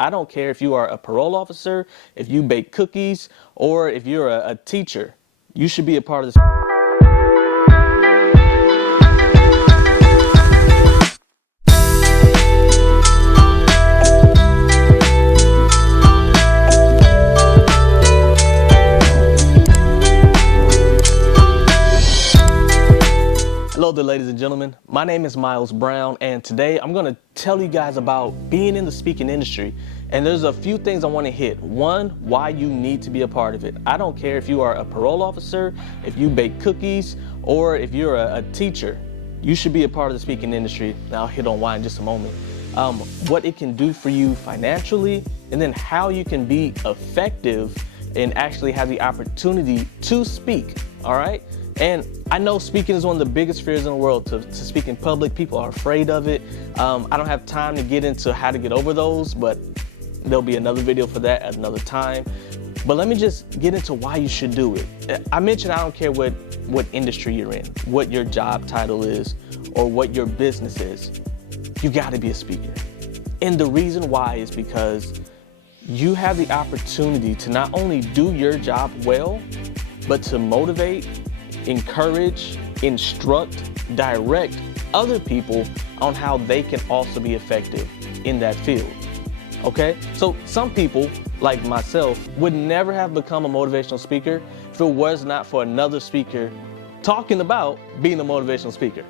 I don't care if you are a parole officer, if you bake cookies, or if you're a teacher. You should be a part of this. Hello there, ladies and gentlemen. My name is Miles Brown, and today I'm going to tell you guys about being in the speaking industry. And there's a few things I want to hit. One, why you need to be a part of it. I don't care if you are a parole officer, if you bake cookies, or if you're a teacher. You should be a part of the speaking industry. And I'll hit on why in just a moment. What it can do for you financially, and then how you can be effective and actually have the opportunity to speak. All right. And I know speaking is one of the biggest fears in the world, to speak in public. People are afraid of it. I don't have time to get into how to get over those, but there'll be another video for that at another time. But let me just get into why you should do it. I mentioned I don't care what industry you're in, what your job title is, or what your business is. You got to be a speaker. And the reason why is because you have the opportunity to not only do your job well, but to motivate, encourage, instruct, direct other people on how they can also be effective in that field. Okay? So some people, like myself, would never have become a motivational speaker if it was not for another speaker talking about being a motivational speaker,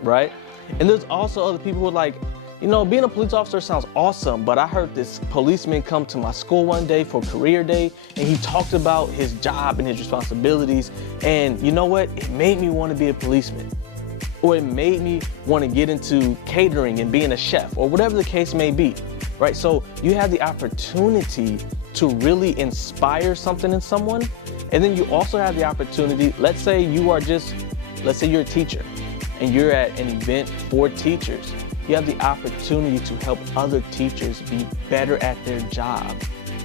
right? And there's also other people who are like, you know, being a police officer sounds awesome, but I heard this policeman come to my school one day for career day, and he talked about his job and his responsibilities, and you know what? It made me want to be a policeman, or it made me want to get into catering and being a chef, or whatever the case may be, right? So you have the opportunity to really inspire something in someone, and then you also have the opportunity, let's say you're a teacher, and you're at an event for teachers. You have the opportunity to help other teachers be better at their job.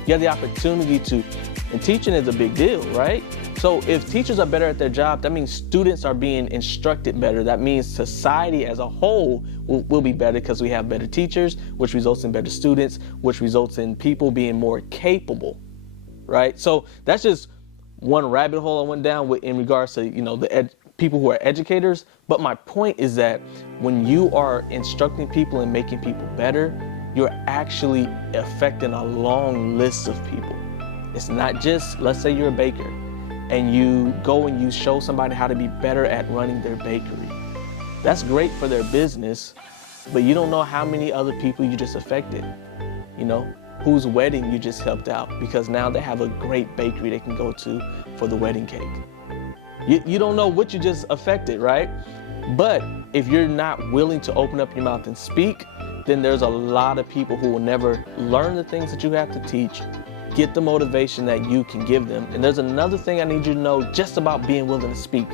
You have the opportunity and teaching is a big deal, right? So if teachers are better at their job, that means students are being instructed better. That means society as a whole will be better because we have better teachers, which results in better students, which results in people being more capable, right? So that's just one rabbit hole I went down in regards to, you know, people who are educators. But my point is that when you are instructing people and making people better, you're actually affecting a long list of people. It's not just, let's say you're a baker and you go and you show somebody how to be better at running their bakery. That's great for their business, but you don't know how many other people you just affected, you know, whose wedding you just helped out, because now they have a great bakery they can go to for the wedding cake. You don't know what you just affected, right? But if you're not willing to open up your mouth and speak, then there's a lot of people who will never learn the things that you have to teach, get the motivation that you can give them. And there's another thing I need you to know just about being willing to speak,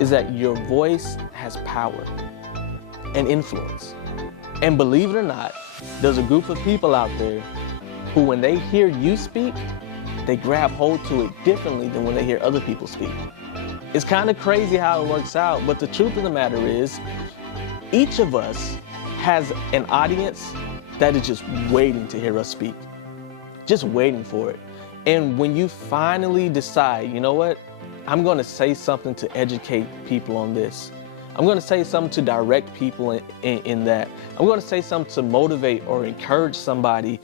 is that your voice has power and influence. And believe it or not, there's a group of people out there who, when they hear you speak, they grab hold to it differently than when they hear other people speak. It's kind of crazy how it works out, but the truth of the matter is, each of us has an audience that is just waiting to hear us speak, just waiting for it. And when you finally decide, you know what, I'm going to say something to educate people on this. I'm going to say something to direct people in that. I'm going to say something to motivate or encourage somebody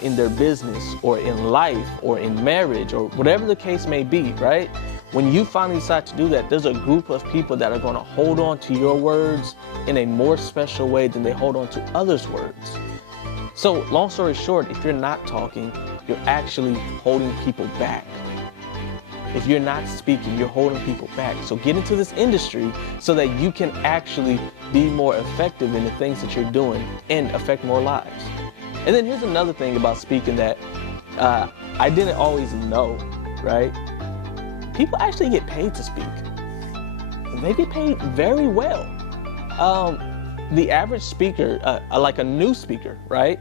in their business or in life or in marriage or whatever the case may be, right? When you finally decide to do that, there's a group of people that are going to hold on to your words in a more special way than they hold on to others' words. So long story short, if you're not talking, you're actually holding people back. If you're not speaking, you're holding people back. So get into this industry so that you can actually be more effective in the things that you're doing and affect more lives. And then here's another thing about speaking that I didn't always know, right? People actually get paid to speak. They get paid very well. The average speaker, like a new speaker, right?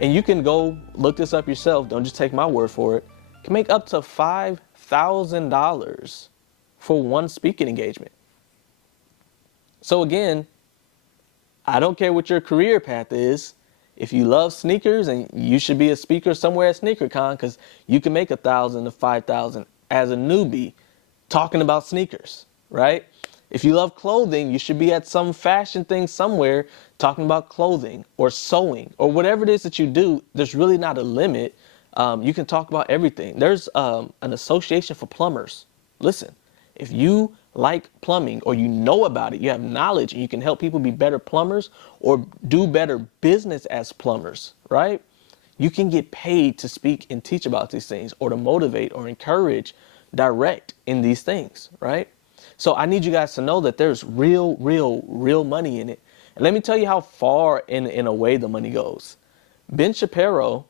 And you can go look this up yourself, don't just take my word for it, can make up to $5,000 for one speaking engagement. So again, I don't care what your career path is. if you love sneakers, and you should be a speaker somewhere at SneakerCon, because you can make 1,000 to 5,000 as a newbie talking about sneakers, right? If you love clothing, you should be at some fashion thing somewhere talking about clothing or sewing or whatever it is that you do. There's really not a limit. You can talk about everything. There's an association for plumbers. Listen, if you like plumbing or you know about it, you have knowledge, and you can help people be better plumbers or do better business as plumbers, right? You can get paid to speak and teach about these things, or to motivate or encourage, direct in these things, right? So I need you guys to know that there's real money in it. And let me tell you how far in a way the money goes. Ben Shapiro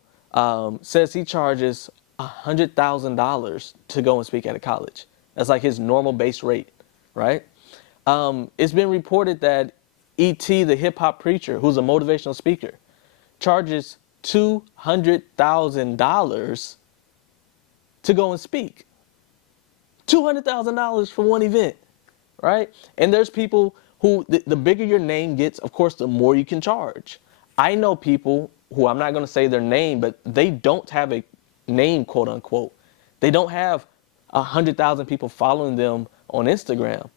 says he charges $100,000 to go and speak at a college. That's like his normal base rate, right? It's been reported that E.T., the hip hop preacher, who's a motivational speaker, charges $200,000 to go and speak. $200,000 for one event, right? And there's people who, the bigger your name gets, of course, the more you can charge. I know people who, I'm not going to say their name, but they don't have a name, quote unquote. They don't have 100,000 people following them on Instagram,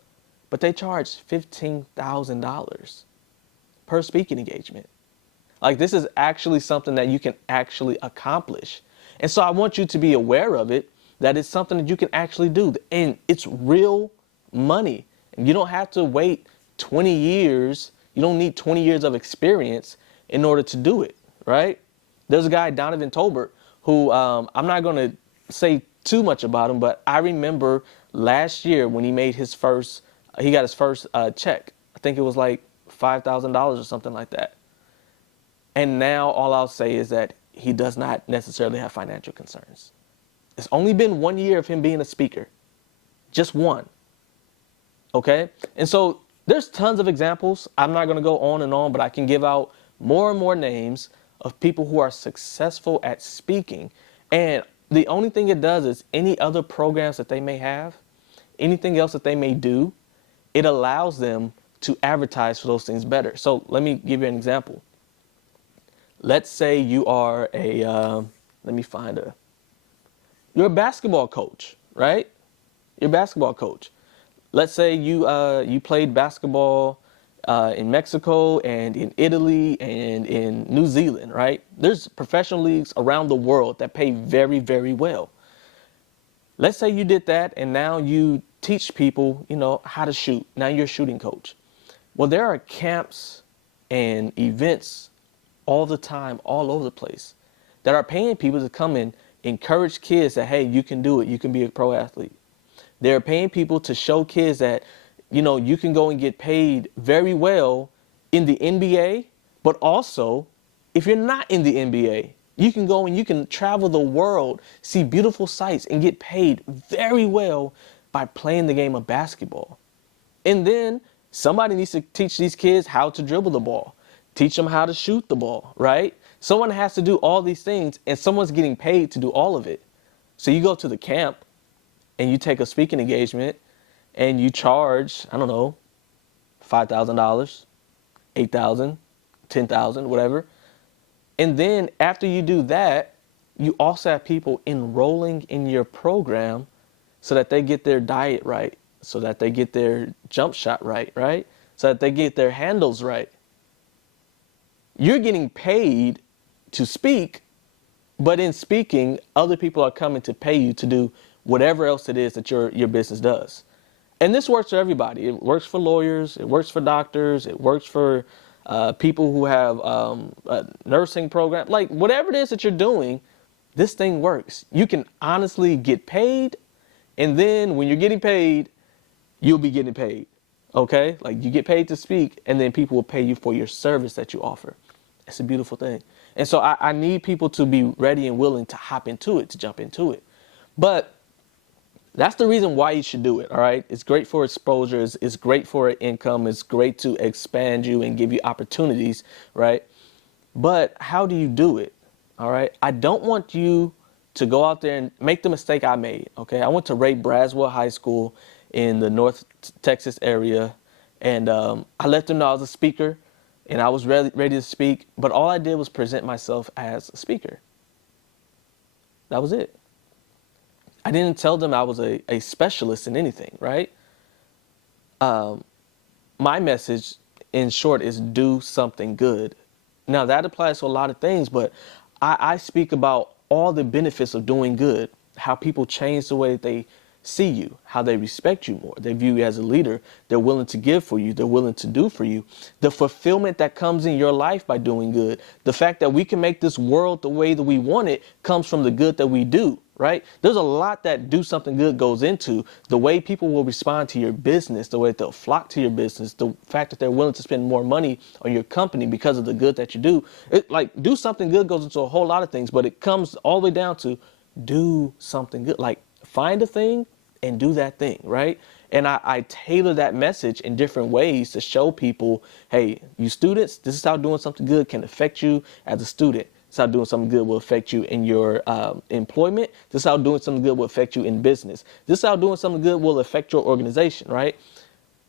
but they charge $15,000 per speaking engagement. Like, this is actually something that you can actually accomplish. And so I want you to be aware of it, that it's something that you can actually do. And it's real money. And you don't have to wait 20 years. You don't need 20 years of experience in order to do it, right? There's a guy, Donovan Tolbert, who I'm not going to say too much about him, but I remember last year when he made his first, he got his first check. I think it was like $5,000 or something like that. And now all I'll say is that he does not necessarily have financial concerns. It's only been 1 year of him being a speaker. Just one. Okay? And so there's tons of examples. I'm not going to go on and on, but I can give out more and more names of people who are successful at speaking. And the only thing it does is any other programs that they may have, anything else that they may do, it allows them to advertise for those things better. So let me give you an example. Let's say you are you're a basketball coach, right? You're a basketball coach. Let's say you played basketball in Mexico and in Italy and in New Zealand, right? There's professional leagues around the world that pay very, very well. Let's say you did that, and now you teach people, how to shoot. Now you're a shooting coach. Well, there are camps and events all the time, all over the place, that are paying people to come and encourage kids that, hey, you can do it. You can be a pro athlete. They're paying people to show kids that, you can go and get paid very well in the NBA, but also if you're not in the NBA, you can go and you can travel the world, see beautiful sights, and get paid very well by playing the game of basketball. And then somebody needs to teach these kids how to dribble the ball, teach them how to shoot the ball, right? Someone has to do all these things, and someone's getting paid to do all of it. So you go to the camp and you take a speaking engagement and you charge, I don't know, $5,000, $8,000, $10,000, whatever. And then after you do that, you also have people enrolling in your program so that they get their diet right, so that they get their jump shot right? So that they get their handles right. You're getting paid to speak, but in speaking, other people are coming to pay you to do whatever else it is that your business does. And this works for everybody. It works for lawyers. It works for doctors. It works for people who have a nursing program. Like, whatever it is that you're doing, this thing works. You can honestly get paid, and then when you're getting paid, you'll be getting paid. Okay? Like, you get paid to speak, and then people will pay you for your service that you offer. It's a beautiful thing. And so I need people to be ready and willing to hop into it, to jump into it. But that's the reason why you should do it, all right? It's great for exposure. It's great for income. It's great to expand you and give you opportunities, right? But how do you do it, all right? I don't want you to go out there and make the mistake I made, okay? I went to Ray Braswell High School in the North Texas area, and I let them know I was a speaker. and I was ready to speak, but all I did was present myself as a speaker. That was it. I didn't tell them I was a specialist in anything, right? My message, in short, is do something good. Now, that applies to a lot of things, but I speak about all the benefits of doing good, how people change the way that they see you, how they respect you more. They view you as a leader. They're willing to give for you. They're willing to do for you. The fulfillment that comes in your life by doing good. The fact that we can make this world the way that we want it comes from the good that we do, right? There's a lot that do something good goes into the way people will respond to your business, the way they'll flock to your business, the fact that they're willing to spend more money on your company because of the good that you do. Like, do something good goes into a whole lot of things, but it comes all the way down to do something good. Like, find a thing and do that thing, right? And I tailor that message in different ways to show people, hey, you students, this is how doing something good can affect you as a student. This is how doing something good will affect you in your employment. This is how doing something good will affect you in business. This is how doing something good will affect your organization, right?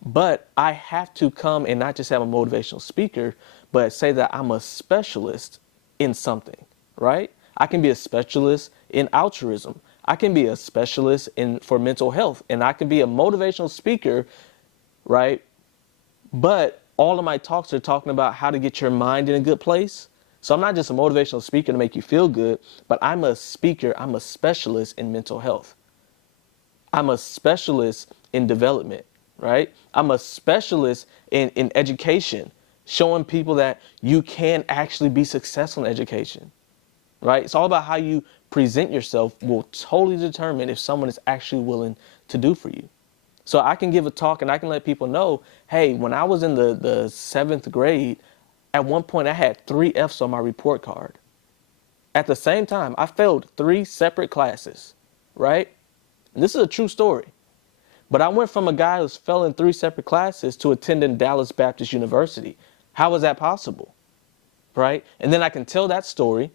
But I have to come and not just have a motivational speaker, but say that I'm a specialist in something, right? I can be a specialist in altruism. I can be a specialist for mental health, and I can be a motivational speaker, right? But all of my talks are talking about how to get your mind in a good place. So I'm not just a motivational speaker to make you feel good, but I'm a speaker. I'm a specialist in mental health. I'm a specialist in development, right? I'm a specialist in education, showing people that you can actually be successful in education, right? It's all about how you present yourself will totally determine if someone is actually willing to do for you. So I can give a talk and I can let people know, hey, when I was in the 7th grade, at one point I had 3 F's on my report card. At the same time, I failed 3 separate classes, right? And this is a true story. But I went from a guy who's failing 3 separate classes to attending Dallas Baptist University. How was that possible, right? And then I can tell that story,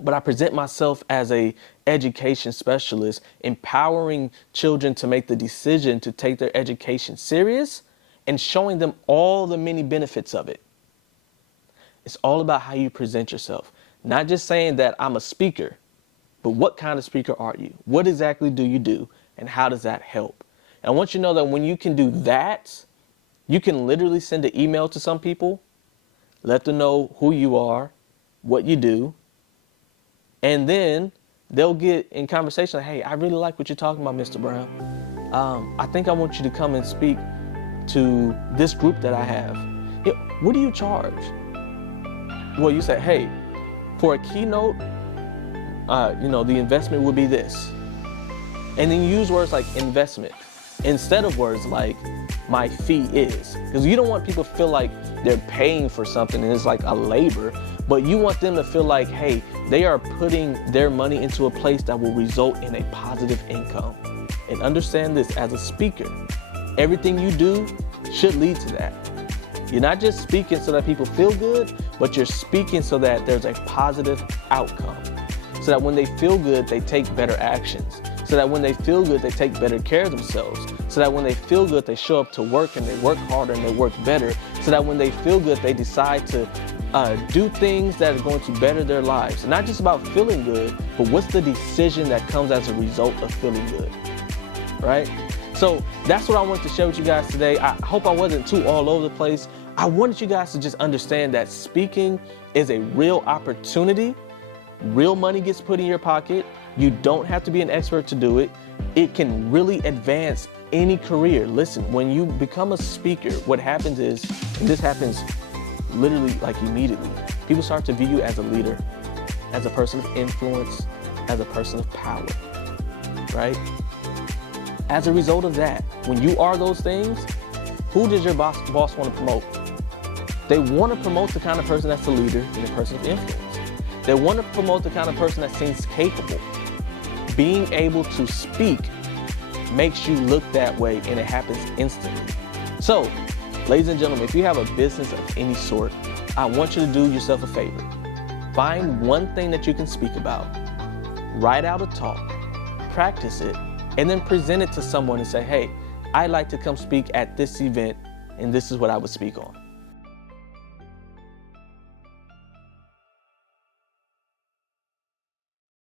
but I present myself as a education specialist, empowering children to make the decision to take their education serious and showing them all the many benefits of it. It's all about how you present yourself. Not just saying that I'm a speaker, but what kind of speaker are you? What exactly do you do? And how does that help? And I want you to know that when you can do that, you can literally send an email to some people, let them know who you are, what you do, and then they'll get in conversation like, hey, I really like what you're talking about, Mr. Brown. I think I want you to come and speak to this group that I have. What do you charge? Well, you say, hey, for a keynote, the investment would be this. And then you use words like investment instead of words like my fee is. Because you don't want people to feel like they're paying for something and it's like a labor, but you want them to feel like, hey, they are putting their money into a place that will result in a positive income. And understand this, as a speaker, everything you do should lead to that. You're not just speaking so that people feel good, but you're speaking so that there's a positive outcome. So that when they feel good, they take better actions. So that when they feel good, they take better care of themselves. So that when they feel good, they show up to work and they work harder and they work better. So that when they feel good, they decide to do things that are going to better their lives. Not just about feeling good, but what's the decision that comes as a result of feeling good, right? So that's what I wanted to share with you guys today. I hope I wasn't too all over the place. I wanted you guys to just understand that speaking is a real opportunity. Real money gets put in your pocket. You don't have to be an expert to do it. It can really advance any career. Listen, when you become a speaker, what happens is, and this happens literally like immediately, people start to view you as a leader, as a person of influence, as a person of power, right? As a result of that, when you are those things, who does your boss want to promote? They want to promote the kind of person that's a leader and a person of influence. They want to promote the kind of person that seems capable. Being able to speak makes you look that way, and it happens instantly. So, ladies and gentlemen, if you have a business of any sort, I want you to do yourself a favor. Find one thing that you can speak about, write out a talk, practice it, and then present it to someone and say, hey, I'd like to come speak at this event, and this is what I would speak on.